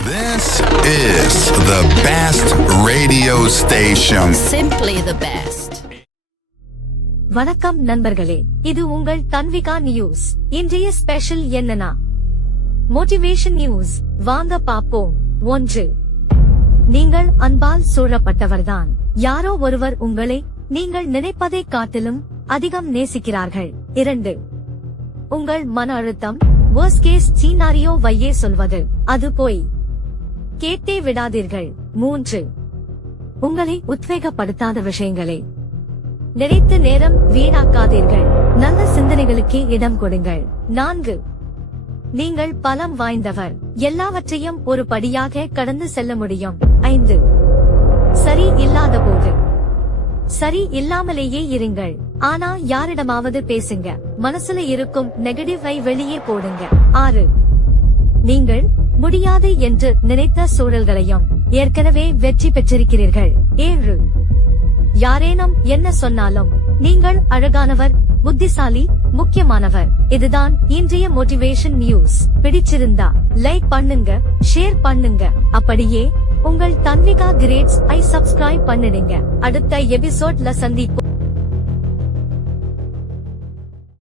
This is the best radio station. Simply the best. வணக்கம் நண்பர்களே, இது உங்கள் தன்விகா நியூஸ். இன்றைய ஸ்பெஷல் என்னன்னா மோட்டிவேஷன் நியூஸ். வாங்க பாப்போம். 1. நீங்கள் அன்பால் சூழப்பட்டவர்தான். யாரோ ஒருவர் உங்களை நீங்கள் நினைப்பதை காட்டிலும் அதிகம் நேசிக்கிறார்கள். 2. உங்கள் மன அழுத்தம் worst case scenario வையே சொல்வது, அது போய் கேட்டே விடாதீர்கள். 3. உங்களை உத்வேகப்படுத்தாத விஷயங்களை நினைத்து நேரம் வீணாக்காதீர்கள். நல்ல சிந்தனைகளுக்கு இடம் கொடுங்கள். 4. நீங்கள் பலம் வாய்ந்தவர். எல்லாவற்றையும் ஒரு படியாக கடந்து செல்ல முடியும். 5. சரி இல்லாத போது சரி இல்லாமலேயே இருங்கள். ஆனா யாரிடமாவது பேசுங்க. மனசுல இருக்கும் நெகட்டிவை வெளியே போடுங்க. 6. நீங்கள் முடியாது என்று நினைத்த சூழல்களையும் ஏற்கனவே வெற்றி பெற்றிருக்கிறீர்கள். 7. யாரேனும் என்ன சொன்னாலும் நீங்கள் அழகானவர், புத்திசாலி, முக்கியமானவர். இதுதான் இன்றைய மோட்டிவேஷன் நியூஸ். பிடிச்சிருந்தா லைக் பண்ணுங்க, ஷேர் பண்ணுங்க. அப்படியே உங்கள் தன்விகா கிரேட்ஸ் ஐ சப்ஸ்கிரைப் பண்ணிடுங்க. அடுத்த எபிசோட்ல சந்திப்போம்.